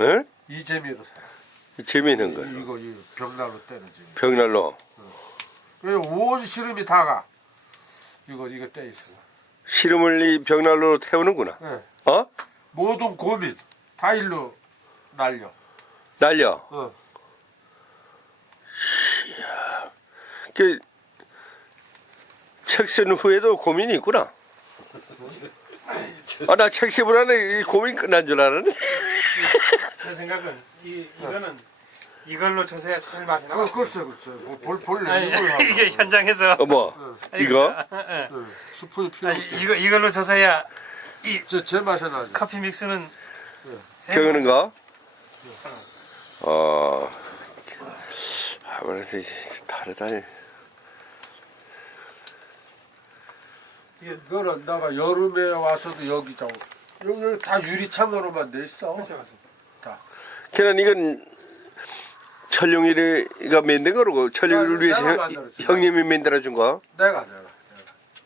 예? 이 재미로 살아. 재미있는 거. 이거 벽난로 때는 지금. 벽난로. 온 시름이 다 가. 이거 떼 있어. 시름을 이 벽난로로 태우는구나. 네. 어? 모든 고민 다 일로 날려. 날려. 그, 책 쓴 후에도 고민이 있구나. 아, 나 책 쓰고 나네 고민 끝난 줄 알았네. 제 생각은 이거는 이걸로 조사야 제일 맛이 나. 그렇죠. 볼래. 아니, 이게 현장에서 뭐, 이거? 스푼이 필요. 아니, 이걸로 조사야 제 맛에 나죠. 커피 믹스는 적는 거? 아무래도 다르다니. 이거는 내가 여름에 와서도 여기 다 유리창으로만 돼 있어. 다. 걔는 이건 철룡이가 만든 거라고. 철룡이를 위해서 내가 만들었지. 형님이 만들어준 거. 내가.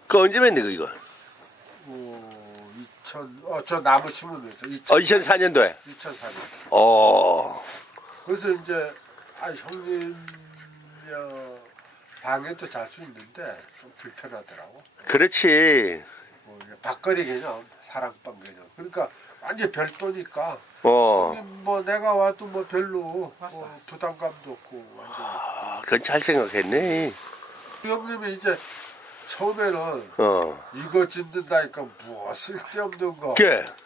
그 언제 만든 거, 이거? 저 나무 심으면서 2004년도에. 2004년. 그래서 이제 형님 방에도 잘 수 있는데 좀 불편하더라고. 그렇지. 밥거리 개념, 사랑방 개념. 그러니까 완전 별도니까. 형님 내가 와도 별로 부담감도 없고 완전. 그건 잘 생각했네. 형님이 이제 처음에는 이거 짓는다니까 뭐 쓸데없는 거.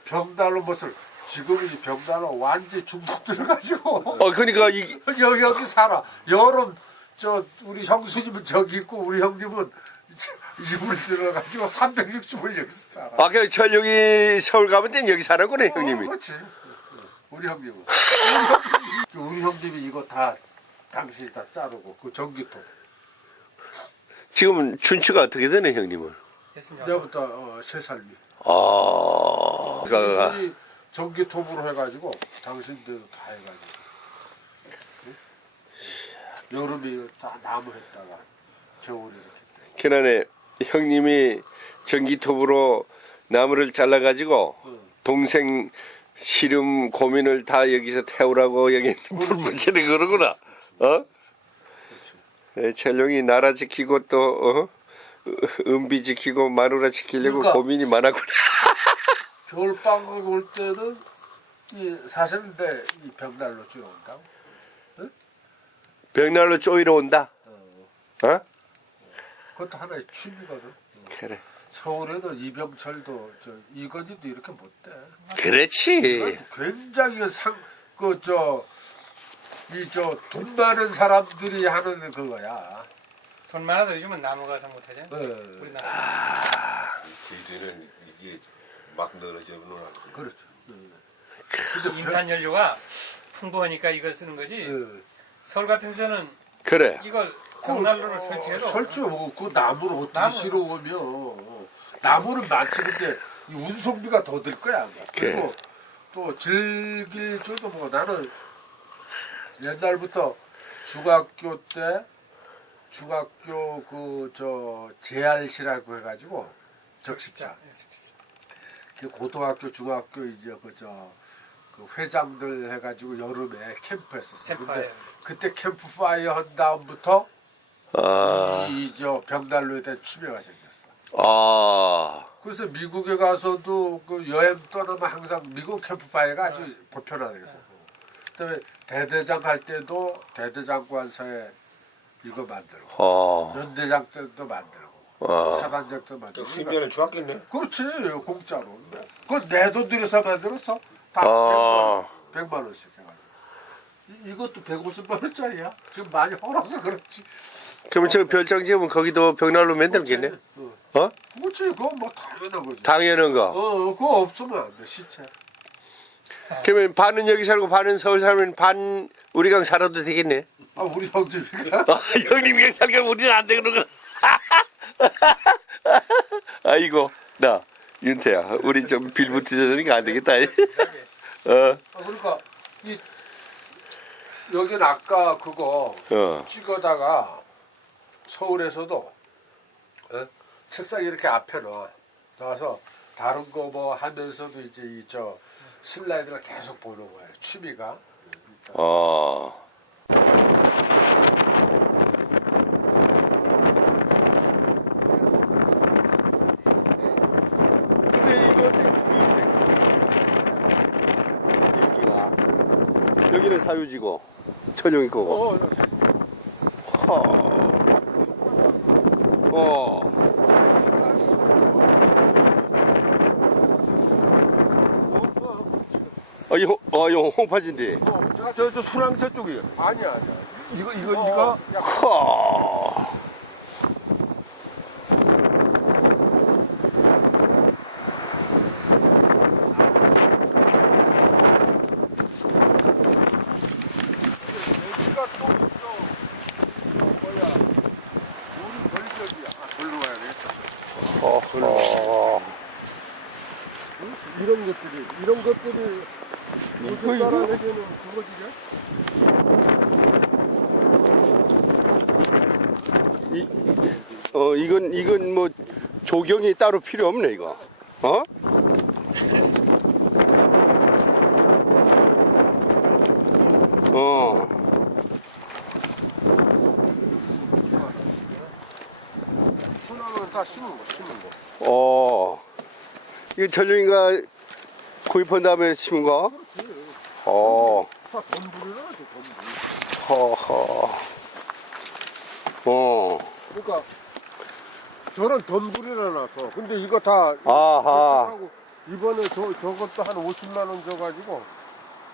벽난로 무슨 지금은 이 벽난로 완전 중독 들어가지고. 그러니까 여기 살아. 여름 우리 형수님은 저기 있고 우리 형님은 이불 들어가지고 360을 여기서 살아. 그 철룡이 서울 가면 여기 살았구나, 형님이. 그렇지. 우리 형님은. 우리 형님이 이거 다 당신이 다 자르고 그 전기톱. 지금은 춘추가 어떻게 되네, 형님은? 내부터 3살 위. 그러니까 우리 전기톱으로 해가지고 당신들 다 해가지고. 여름에 다 나무 했다가 겨울에 이렇게. 지난해 형님이 전기톱으로 나무를 잘라가지고 동생 시름 고민을 다 여기서 태우라고 여기 불 붙이는 거구나. 철룡이 나라 지키고 또 은비 지키고 마누라 지키려고 그러니까, 고민이 많았구나. 겨울방학 올 때는 사실인데 이 벽난로 쪼여 온다고. 벽난로 쪼이러 온다. 그것도 하나의 취미거든. 그래. 서울에는 이병철도 이건희도 이렇게 못 돼. 그렇지. 굉장히 돈 많은 사람들이 하는 그거야. 돈 많아도 요즘은 나무 가서 못하잖아. 우리나라. 저희들은 이게 막 늘어져 놓는. 그렇죠. 인탄 연료가 풍부하니까 이걸 쓰는 거지. 서울 같은 데는 그래. 이걸 벽난로를 설치해도 설치하고 그 나무를 어떻게 실어 오면 나무는 많지 근데 이 운송비가 더 들 거야. 그리고 또 즐길 줄도 모르고 나는 옛날부터 중학교 재활시라고 해가지고 적십자. 고등학교, 중학교 그 회장들 해가지고 여름에 캠프했었어. 근데 그때 캠프파이어 한 다음부터 벽난로에 대한 취미가 생겼어. 그래서 미국에 가서도 그 여행 떠나면 항상 미국 캠프파이어가 아주 보편화돼 있어. 그다음에 대대장 할 때도 대대장관서에 이거 만들고, 연대장 때도 만들고, 사단장 때도 만들고. 훈련을 좋았겠네. 그렇지, 공짜로. 그건 내 돈 들여서 만들었어. 다 100만 원씩 해가지고. 이것도 150만 원짜리야. 지금 많이 헐어서 그렇지. 그러면 저 별장 지으면 거기도 벽난로 만들겠네? 그렇지, 그건 뭐 당연한 거지. 당연한 거. 그거 없으면 안 돼, 시체. 그러면 반은 여기 살고 반은 서울 살면 반 우리가 살아도 되겠네? 우리 형님이가? 형님이 살면 우리는 안 되는 거. 아이고, 나, 윤태야. 우리 좀 빌붙이자니까 안 되겠다. 그러니까, 여기는 아까 그거 찍어다가 서울에서도 책상 이렇게 앞에 놔서 다른 거 뭐 하면서도 이제 슬라이드를 계속 보는 거예요. 취미가. 아. 근데 이거 여기가 여기는 사유지고 천용이 거고. 허. 이거 홍파진데. 저 수랑 저쪽이요. 아니야. 이거 허. 여기가 또 뭐야? 우리 벌적이야. 걸로 가야 되겠다. 이런 것들이 무슨 사람에게는 그거지냐? 이건 뭐 조경이 따로 필요 없네 이거. 어? 소나무는 다 심은 거. 이거 전용이가 구입한 다음에 심은 거? 다 덤불이라 하죠, 덤불. 그러니까 저런 덤불이라 놔서. 근데 이거 다 아하. 하고 이번에 저것도 한 50만 원 줘가지고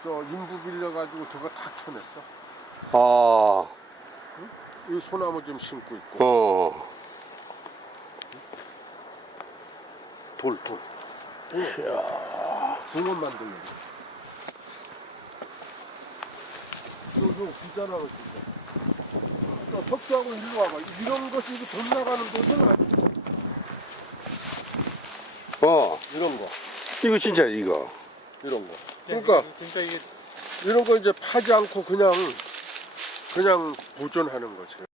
저 인부 빌려가지고 저거 다 켜냈어. 이 소나무 좀 심고 있고. 돌. 등원 만들려고. 요 비자나로 진짜. 석수하고 일로 와봐. 이런 것이 이게 돈 나가는 돈은 아니지. 이런 거. 이거 진짜 이거. 이런 거. 그러니까 진짜 이게 이런 거 이제 파지 않고 그냥 보존하는 거지.